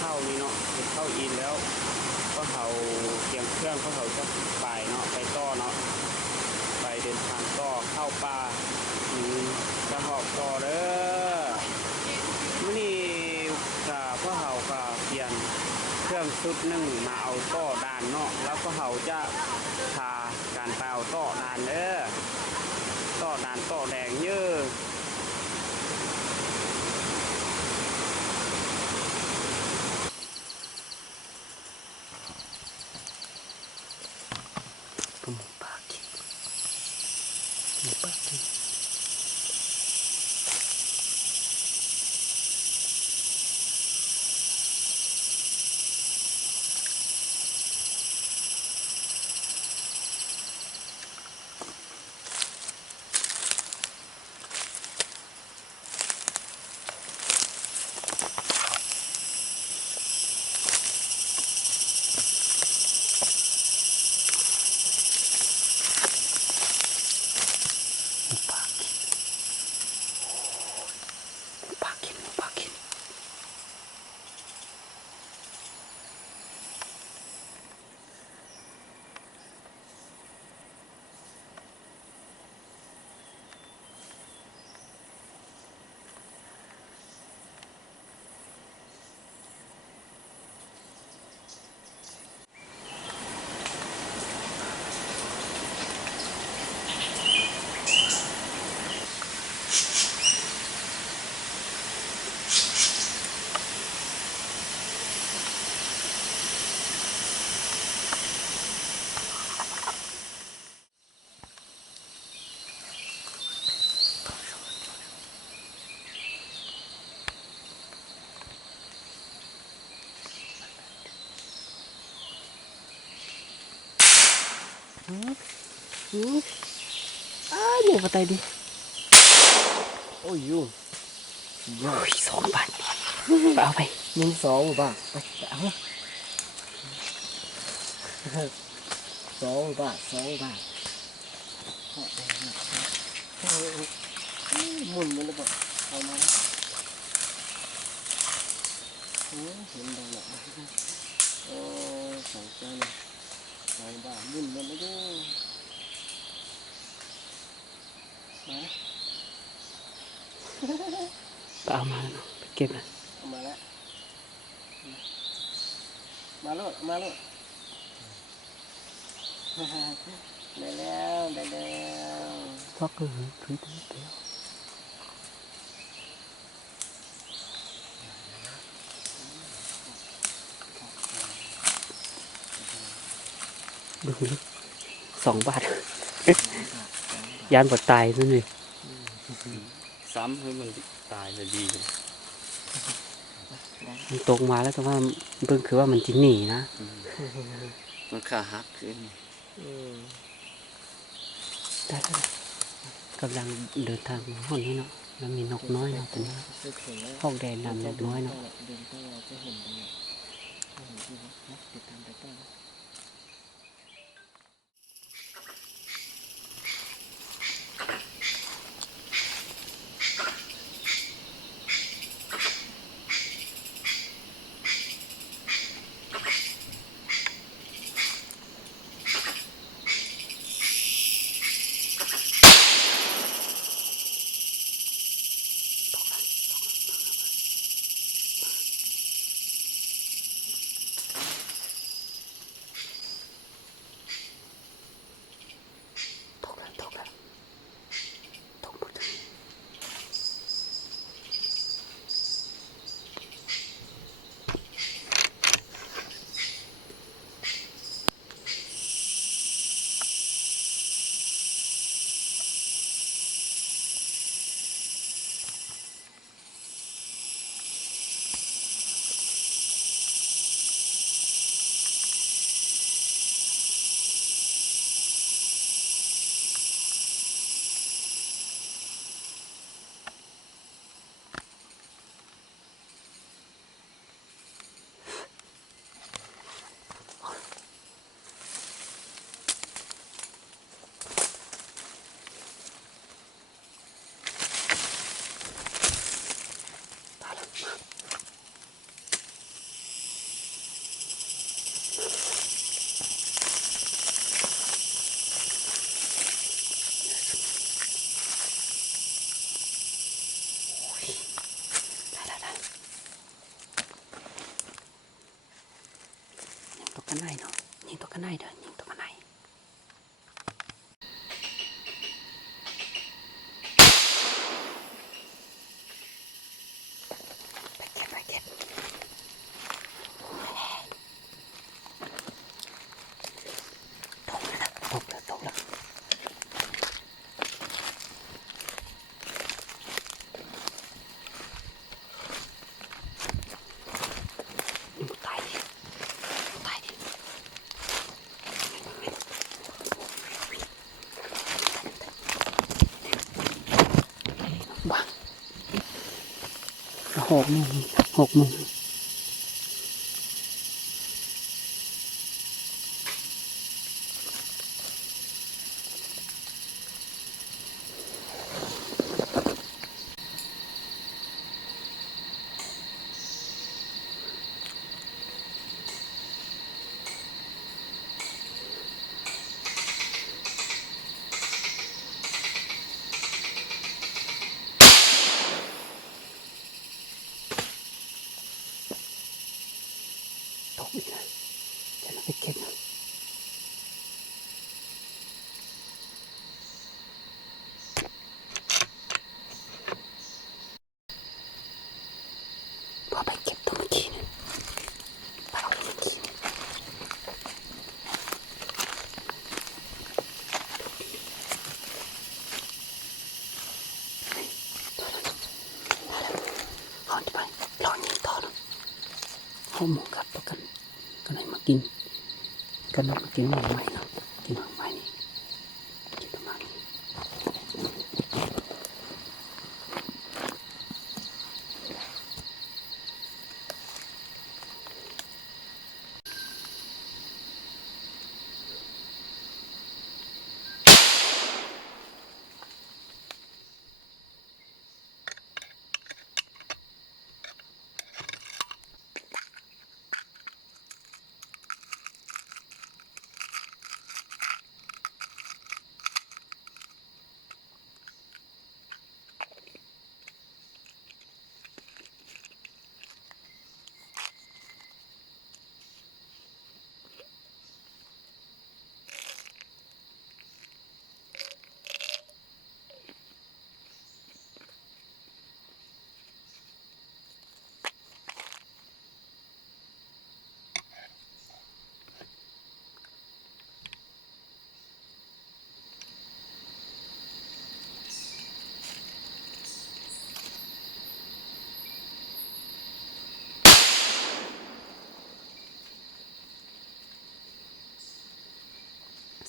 ข้าวนี่เนาะเห็ดข้าวอินแล้วก็เขาเตรียมเครื่องก็เขาจะไปเนาะไปต่อเนาะไปเดินทางต่อเข้าป่าจะหอบต่อเด้อมื้อนี้ก็พวกเขาก็เปลี่ยนเครื่องชุดหนึ่งมาเอาต่อด่านเนาะแล้วก็เขาจะพาการไปเอาต่อด่านเด้อต่อด่านต่อแดงเยอะเนี่ยมาไตดิโอ้ยยุ่ง2 บาทเอาไป2 บาทไปเอา2 บาทหมุนมันเลยบ่เอามาเห็นดังหนักโอ้2 จาน2 บาทหมุนมันเลยดูมาเอามาเนาะไปเก็บนะเอามาแล้วมาแล้วได้แล้วทอกคือถือเดียวดู2 บาทยานบดตายนั่นนี่ซ้ำให้มันตายเลยดีมันตกมาแล้วแต่ว่าเพิ่งคือว่ามันจะหนีนะมันขาหักขึ้นได้กำลังเดินทางห้องนี้เนาะแล้วมีนกน้อยเนาะตัวนี้ห้องแดนนำนกน้อยเนาะ กันได้เนาะยิงตัวกันได้เด้อยิงตัวกันได้ไปเก็บตกแล้วนี่มันตายดิบ้า6 โมงตกอีกนะจะมาไปเก็บนะพอไปเก็บตัวเมื่อกี้เนี่ยไปเอาตัวเมื่อกี้เนี่ยเอาที่ไปรอยิงต่อเนาะเอาหมูกับประกันก็เลยมากินกันมากินหมูใหม่เนาะกินหมูใหม่นี่กินประมาณนี้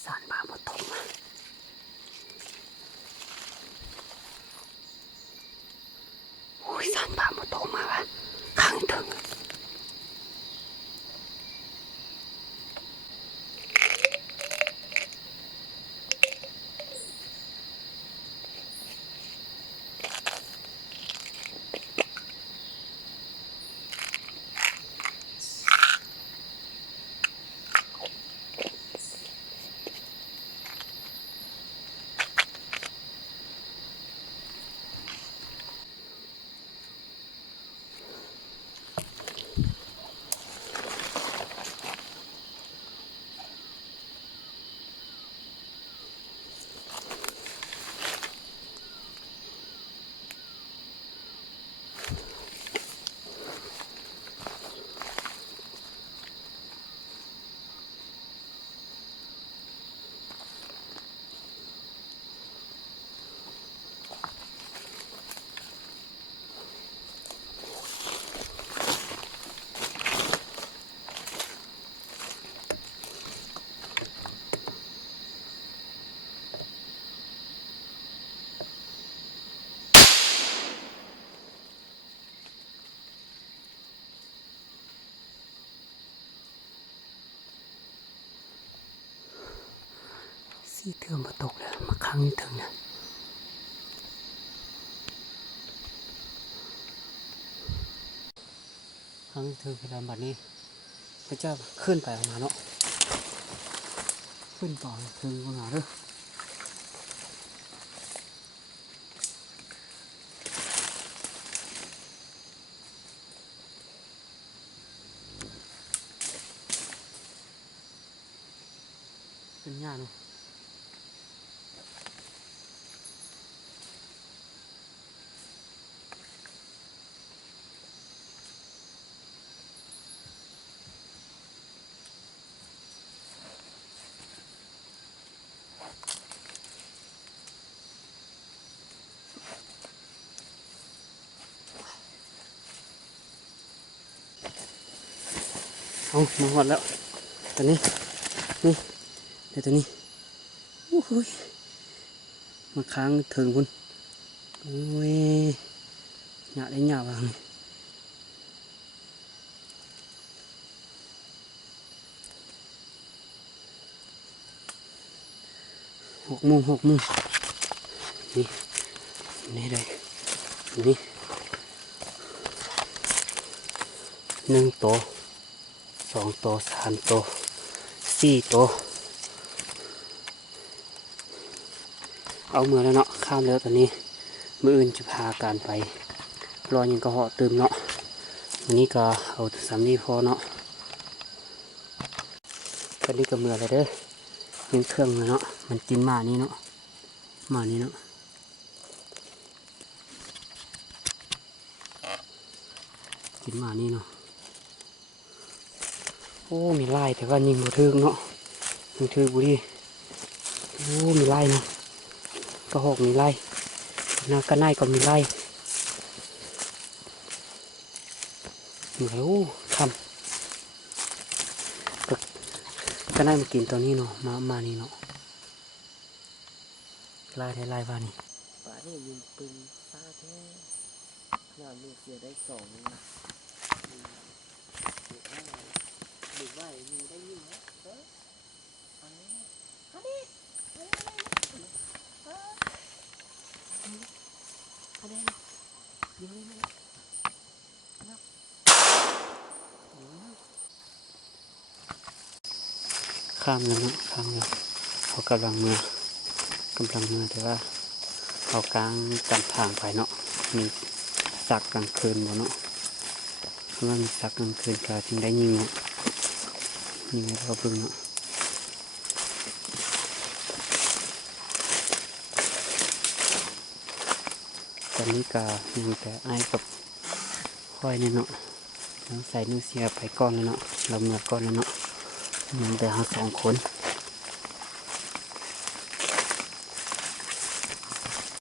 สารบาหมดตกมาโอ้ยสารบาหมดตกมาวะข้างถึงสี่เทือมมาตกแล้วมาข้างถึงนะข้างถึงกระดานบัดนี้พระเจ้าขึ้นไปออกมาเนาะขึ้นต่อถึงขนาดเด้อ เป็นหญ้าเนาะเอามาหอดแล้วตัวนี้นี่เดี๋ยวตัวนี้โอ้ยมาค้างถึงคุณโอ้ยหยาได้หยาบาง6 โมงนี่นี่เลยนี่1 ตัว 2 ตัว 3 ตัว 4 ตัวเอาเมื่อแล้วเนาะข้ามแล้วตอนนี้มื้ออื่นจะพาการไปรอยังก็เหาะเติมเนาะวันนี้ก็เอาสามนี้พอเนาะตอนนี้ก็เมื่อแล้วเด้อยังเครื่องเลยเนาะมันกินหมานี่เนาะหมานี่เนาะกินหมานี่เนาะโอ้มีลายแต่ว่ายิงบ่ถึกเนาะยิงถึกบุรีโอ้มีลายเนาะกระหอกมีลายหน้ากระไนก็มีลายเหนื่อยโอ้คำกระไนมากินตอนนี้เนาะมานี่เนาะลายได้ลายว่านี่ ป่านี่ยิงปืนป้าแท้ขนาดลูกเสียได้2หรือว่ายิงได้ยิงแล้วอันนี้อันนี้อันนี้ยิงเลยนะ ข้ามแล้วเนาะข้ามแล้วเขากำลังมือแต่ว่าเขากลางกันทางไปเนาะมีสักกลางคืนบ่เนาะเพราะว่ามีสักกลางคืนก็จึงได้ยิงเนาะยิงให้เราเบิ่งเนาะตอนนี้ก็มีแต่ไอ้กับค่อยเนี่ยเนาะน้องใส่นิ้วเสียไปก้อนแล้วเนาะเราเมื่อก้อนแล้วเนาะมันแต่หา2 คน